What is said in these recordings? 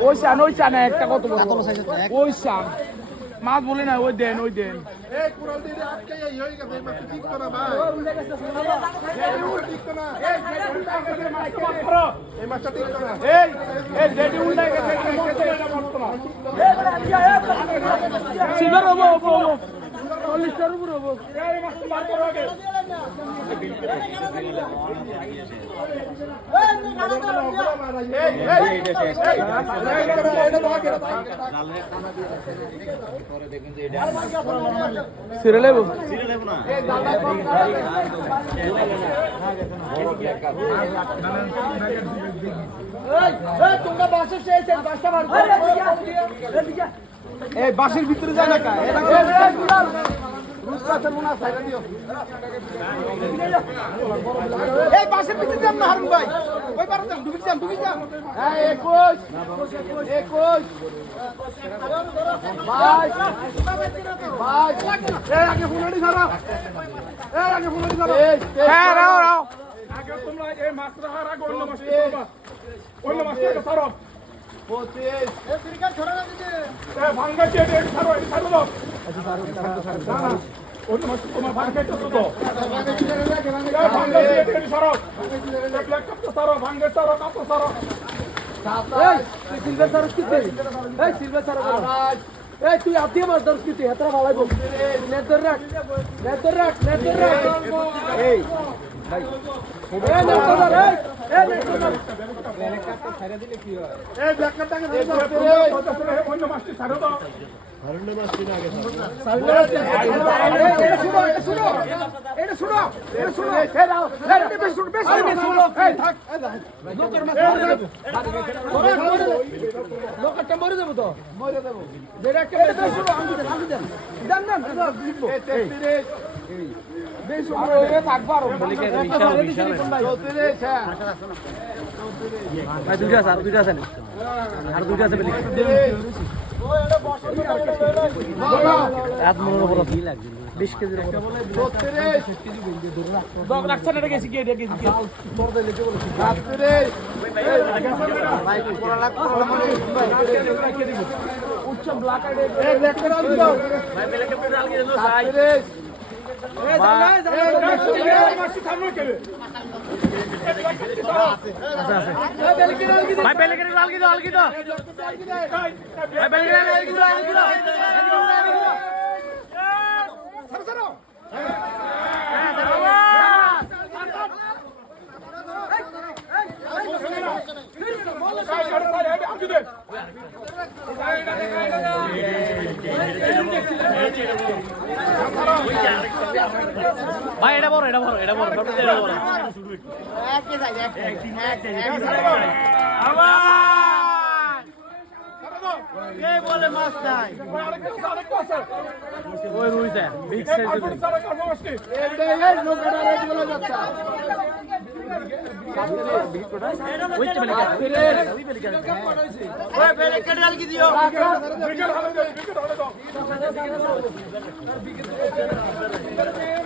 ওই চান ওই চান একটা কত ওই চান মাছ বলে না ওই দেন ওই দেন সিলভার হব হব হব চল্লিশটার উপর হব এই মাছ বার করো আগে সিরে লেবো এই বাসের ভিতরে যায় না এই বাসের ভিতরে যান না হারুন ভাই। ওই পারে যান ডুবি যান ডুবি যান। হ্যাঁ একুশ। একুশ। বাইশ। বাইশ। এই আগে ফুলড়ি ধরো এই আগে ফুলড়ি ধরো হ্যাঁ রাও রাও। আগে তোমরা এই মাছ রাখার আগে অন্য মাছ অন্য মাছ ধরো পঁচিশ। না, তোমার ভাঙ্গা ছাড়ো তো ছাড়ো এই তুই আপ দিয়ে মাছ ধরস হেতরা ভালাই বল নেট রাখ নেট রাখ এই ভাই এই নেট রাখ এই এই নেট ধর রাখ এ ব্ল্যাক কাপ টাকে দিয়ে দাও অন্য মাছটি ছাড়ো দাও মাছ মরে যাবে তো মরে যাবে আর দুইটা আছে আর দুইটা আছে না কি বিশ কেজির উপর বত্রিশ রাখছেন এটা গেছি কি এটা গেছি কি সাতত্রিশ উচ্চ ব্ল্যাক এ ব্ল্যাক কাপ দাও সাতত্রিশ ভাই পেলে কেটে আলগি দাও আলগি দাও ভাই পেলে কেটে আলগি দাও আলগি দাও ভাই এটা বড় এটা বড় এটা বড় সবচেয়ে এটা বড় এই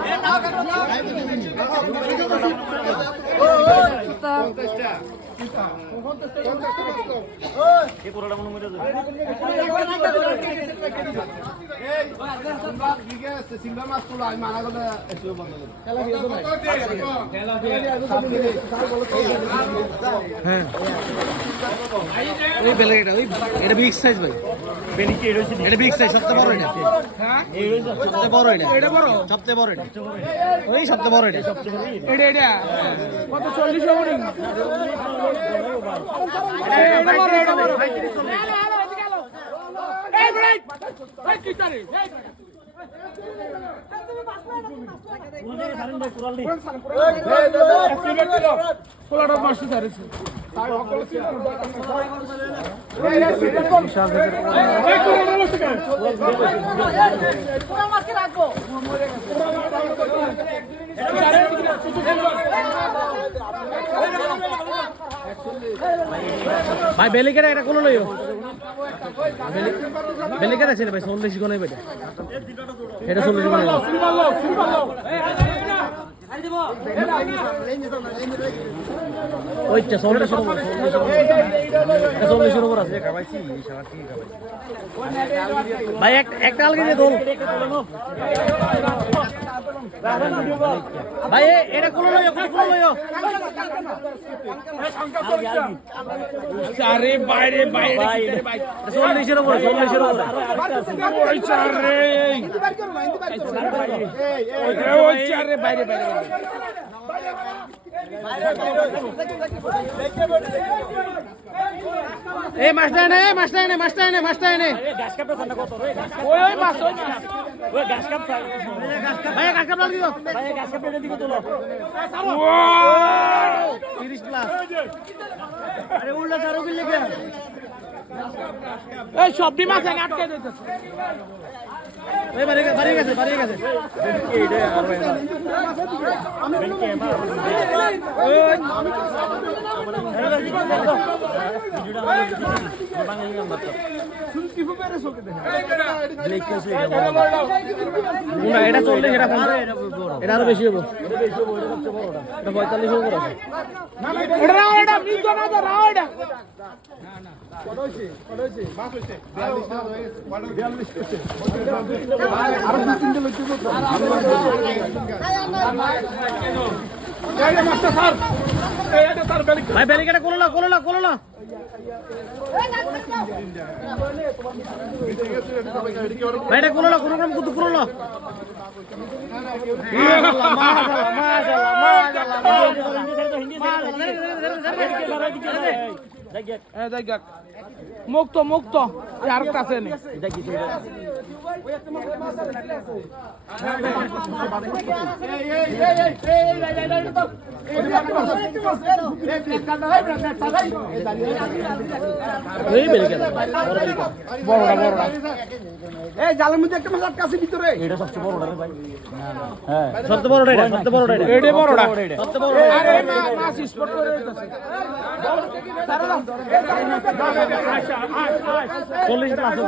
সিঙ্গল মাছ তুলো আমি মানা করলে এসিও ওই বেলে ওই এটা বিগ সাইজ ভাই। এটা বিগ সাইজ সবচেয়ে বড় এটা সবচেয়ে বড় এটা এটা বড় সবচেয়ে বড় এটা ওই সবচেয়ে বড় এটা এটা এটা কত চল্লিশ হবে এই ব্রেক এই কি করে এই পোলাটা মাসি সারেছে ভাই বেলিকেটা এটা কোনো লইও বেলিকেটা ছিল ভাই চল্লিশ গনে বেটা এটা? চল্লিশ গনে ভাই একটা আলগে দিয়ে দোল। ভাই এ- এটা কোনো লইও কোনো লইও আরে বাইরে বাইরে চল্লিশের উপর চল্লিশের উপর। ওই চারে। ওই চারে বাইরে বাইরে এই মাছটা এনে এই এনে মাছটা এনে মাছটা এনে। ওই ওই মাছ তিরিশ প্লাস আরে উল্টা চারো কিলো কে এই সবটি আটকে দিতেছে। এটা চল্লিশ এটা এটা আরও বেশি হব। এটা পঁয়তাল্লিশ উপর আছে এটা রাও এটা। মিজ না। দে ভাই বেলিকাটা কোলো না কোলো না কোলো না ভাই এটা কোলো না কোনো রকম কুতু কোলো না এই দেখ দেখ মুক্ত মুক্ত আর কাছে আছে নি এই জালের মধ্যে একটা মাছ ভিতরে। এটা সবচেয়ে বড়টা রে ভাই। হ্যাঁ। সবচেয়ে এটা সবচেয়ে এটা। বড় আরে মাছ স্পট করে দিতেছে। চল্লিশটা আছে